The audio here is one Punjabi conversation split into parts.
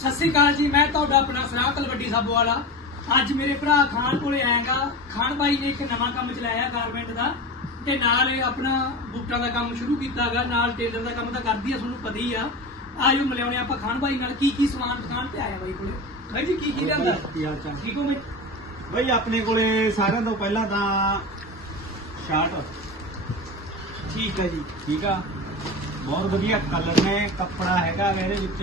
ਸਤਿ ਸ੍ਰੀ ਅਕਾਲ ਜੀ ਮੈਂ ਤੁਹਾਡਾ ਆਪਣਾ ਸਰਾਹ ਤਲਵੱਡੀ ਸਾਬੋ ਵਾਲਾ। ਅੱਜ ਮੇਰੇ ਭਰਾ ਖਾਨ ਕੋਲੇ ਆਏਗਾ। ਖਾਨ ਭਾਈ ਨੇ ਇੱਕ ਨਵਾਂ ਕੰਮ ਚਲਾਇਆ ਗਾਰਮੈਂਟ ਦਾ। ਤੇ ਨਾਲ ਇਹ ਆਪਣਾ ਬੂਟਾਂ ਦਾ ਕੰਮ ਸ਼ੁਰੂ ਕੀਤਾਗਾ। ਨਾਲ ਟੇਲਰ ਦਾ ਕੰਮ ਤਾਂ ਕਰਦੀ ਆ ਤੁਹਾਨੂੰ ਪਤਾ ਹੀ ਆ। ਆਜੋ ਮਿਲਿਆਉਣੇ ਆਪਾਂ ਖਾਨ ਭਾਈ ਨਾਲ। ਕੀ ਕੀ ਸਮਾਨ ਦੁਕਾਨ ਤੇ ਆਇਆ ਬਾਈ ਕੋਲੇ? ਭਾਈ ਜੀ ਕੀ ਕੀ ਚਾਲ? ਠੀਕ ਹੋ ਮੈਂ ਬਈ ਆਪਣੇ ਕੋਲੇ ਸਾਰਿਆਂ ਤੋਂ ਪਹਿਲਾਂ ਤਾਂ ਸ਼ਰਟ। ਠੀਕ ਹੈ ਜੀ। ਠੀਕ ਆ। ਬਹੁਤ ਵਧੀਆ ਕਲਰ ਨੇ। ਕੱਪੜਾ ਹੈਗਾ ਇਹਦੇ ਵਿੱਚ।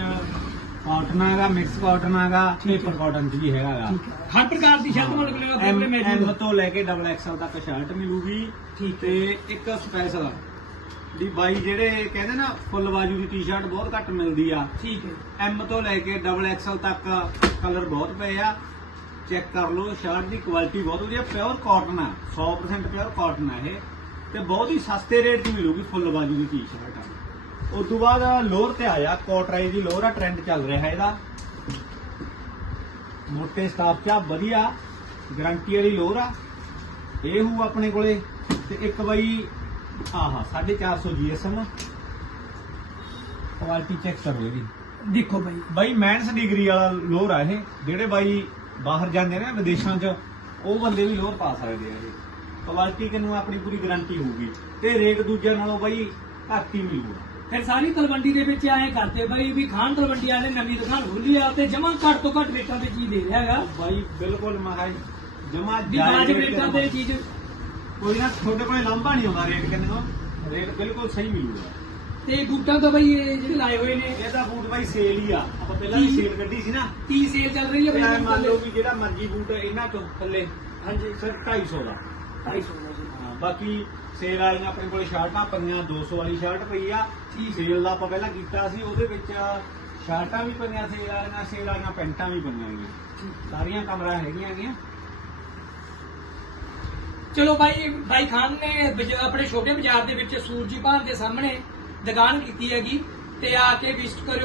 ਕਾਟਨ ਹੈਗਾ ਮਿਕਸ ਕਾਟਨ ਹੈਗਾ ਪੇਪਰ ਕਾਟਨ ਚ ਵੀ ਹੈਗਾ ਗਾ। ਹਰ ਪ੍ਰਕਾਰ ਦੀ ਸ਼ਰਟ ਕੋਲੇ ਐਮ ਆਪਣੇ ਐਮ ਮੈਚਿੰਗ ਤੋਂ ਲੈ ਕੇ ਡਬਲ ਐਕਸਲ ਤੱਕ ਸ਼ਰਟ ਮਿਲੂਗੀ। ਠੀਕ ਤੇ ਇੱਕ ਸਪੈਸ਼ਲ ਦੀ ਬਾਈ ਜਿਹੜੇ ਕਹਿੰਦੇ ਨਾ ਫੁੱਲ ਬਾਜੂ ਦੀ ਟੀ-ਸ਼ਰਟ ਬਹੁਤ ਘੱਟ ਮਿਲਦੀ ਆ। ਠੀਕ ਹੈ। ਐਮ ਤੋਂ ਲੈ ਕੇ ਡਬਲ ਐਕਸਲ ਤੱਕ ਕਲਰ ਬਹੁਤ ਪਏ ਆ। ਚੈੱਕ ਕਰ ਲਓ ਸ਼ਰਟ ਦੀ ਕੁਆਲਿਟੀ ਬਹੁਤ ਵਧੀਆ ਪਿਓਰ ਕਾਟਨ ਆ। 100% ਪਿਓਰ ਕਾਟਨ ਆ ਇਹ। ਤੇ ਬਹੁਤ ਹੀ ਸਸਤੇ ਰੇਟ 'ਚ ਮਿਲੂਗੀ ਫੁੱਲ ਬਾਜੂ ਦੀ ਟੀ-ਸ਼ਰਟ ਆ। ਉਸ ਤੋਂ ਬਾਅਦ ਲੋਅਰ ਤੇ ਆਇਆ ਕੋਟਰਾਈ ਦੀ ਲੋਅਰ ਆ ਟ੍ਰੈਂਡ ਚੱਲ ਰਿਹਾ ਇਹਦਾ। ਮੋਟੇ ਸਟਾਫ 'ਚ ਵਧੀਆ ਗਾਰੰਟੀ ਵਾਲੀ ਲੋਅਰ ਆ। ਇਹ ਹੂ ਆਪਣੇ ਕੋਲੇ ਤੇ ਇੱਕ ਬਾਈ ਆਹਾ 450 ਜੀਐਸਐਮ ਕੁਆਲਿਟੀ ਚੈੱਕ ਕਰੋ ਇਹਦੀ ਦੇਖੋ ਬਾਈ। ਬਾਈ ਮੈਨਸ ਡਿਗਰੀ ਵਾਲਾ ਲੋਅਰ ਆ ਇਹ। ਜਿਹੜੇ ਬਾਈ ਬਾਹਰ ਜਾਂਦੇ ਨੇ ਵਿਦੇਸ਼ਾਂ 'ਚ ਉਹ ਬੰਦੇ ਵੀ ਲੋਅਰ ਪਾ ਸਕਦੇ ਆ ਇਹ। ਕੁਆਲਿਟੀ ਕਿਨੂੰ ਆਪਣੀ ਪੂਰੀ ਗਾਰੰਟੀ ਹੋਊਗੀ। ਤੇ ਰੇਟ ਦੂਜਿਆਂ ਨਾਲੋਂ ਬਾਈ ਘੱਟ ਹੀ ਮਿਲੂਗਾ। ਫਿਰ ਸਾਰੀ ਤਲਵੰਡੀ ਦੇ ਵਿੱਚ ਐਂ ਕਰਦੇ ਬਾਈ ਵੀ ਖਾਨ ਤਲਵੰਡੀ ਵਾਲੇ ਨਵੀਂ ਦੁਕਾਨ ਖੋਲੀ ਆ ਤੇ ਜਮਾਂ ਘੱਟ ਤੋਂ ਘੱਟ ਰੇਟਾਂ ਤੇ ਚੀਜ਼ ਦੇ ਰਿਹਾ ਹੈਗਾ। ਬਾਈ ਬਿਲਕੁਲ ਮਹਾਈ ਜਮਾ ਵੀ ਵਾਜਬ ਰੇਟਾਂ ਤੇ ਚੀਜ਼ ਕੋਈ ਨਾ ਤੁਹਾਡੇ ਕੋਲੇ ਲਾਂਭਾ ਨਹੀਂ ਆਉਂਦਾ ਰੇਟ ਕਿੰਨੇ ਦਾ ਰੇਟ ਬਿਲਕੁਲ ਸਹੀ ਮਿਲੂਗਾ ਤੇ ਬੂਟਾਂ ਤਾਂ ਬਾਈ ਇਹ ਜਿਹੜੇ ਲਾਏ ਹੋਏ ਨੇ। ਇਹਦਾ ਬੂਟ ਬਾਈ ਸੇਲ ਹੀ ਆ। ਆਪਾਂ ਪਹਿਲਾਂ ਵੀ ਸੇਲ ਕੱਢੀ ਸੀ ਨਾ। ਕੀ ਸੇਲ ਚੱਲ ਰਹੀ ਹੈ ਬਾਈ ਮੰਨ ਲਓ ਵੀ ਜਿਹੜਾ ਮਰਜ਼ੀ ਬੂਟ ਇਹਨਾਂ ਤੋਂ ਥੱਲੇ। ਹਾਂਜੀ। ਸਿਰਫ 250 ਦਾ 250 ਦਾ। ਜੀ ਹਾਂ, ਬਾਕੀ ਸੇਲ ਵਾਲੀਆਂ ਆਪਣੇ ਕੋਲ ਸ਼ਰਟਾਂ ਪਈਆਂ 200 ਵਾਲੀ ਸ਼ਰਟ ਪਈ ਆ। ਸੇਲ ਦਾ ਆਪਾਂ ਪਹਿਲਾਂ ਕੀਤਾ ਸੀ, ਉਹਦੇ ਵਿੱਚ ਸ਼ਰਟਾਂ ਵੀ ਪਈਆਂ ਸੇਲ ਵਾਲੀਆਂ ਸੇਲ ਵਾਲੀਆਂ ਪੈਂਟਾਂ ਵੀ ਪਈਆਂ ਗਈਆਂ ਸਾਰੀਆਂ ਕਮਰਾ ਹੈਗੀਆਂ ਗੀਆਂ ਚਲੋ ਬਾਈ ਬਾਈ ਖਾਨ ਨੇ ਬਜ- ਆਪਣੇ ਛੋਟੇ ਬਾਜ਼ਾਰ ਦੇ ਵਿੱਚ ਸੂਰਜੀ ਭਾਨ ਦੇ ਸਾਹਮਣੇ ਦੁਕਾਨ ਕੀਤੀ ਹੈਗੀ, ਤੇ ਆ ਕੇ ਵਿਜ਼ਿਟ ਕਰਿਓ।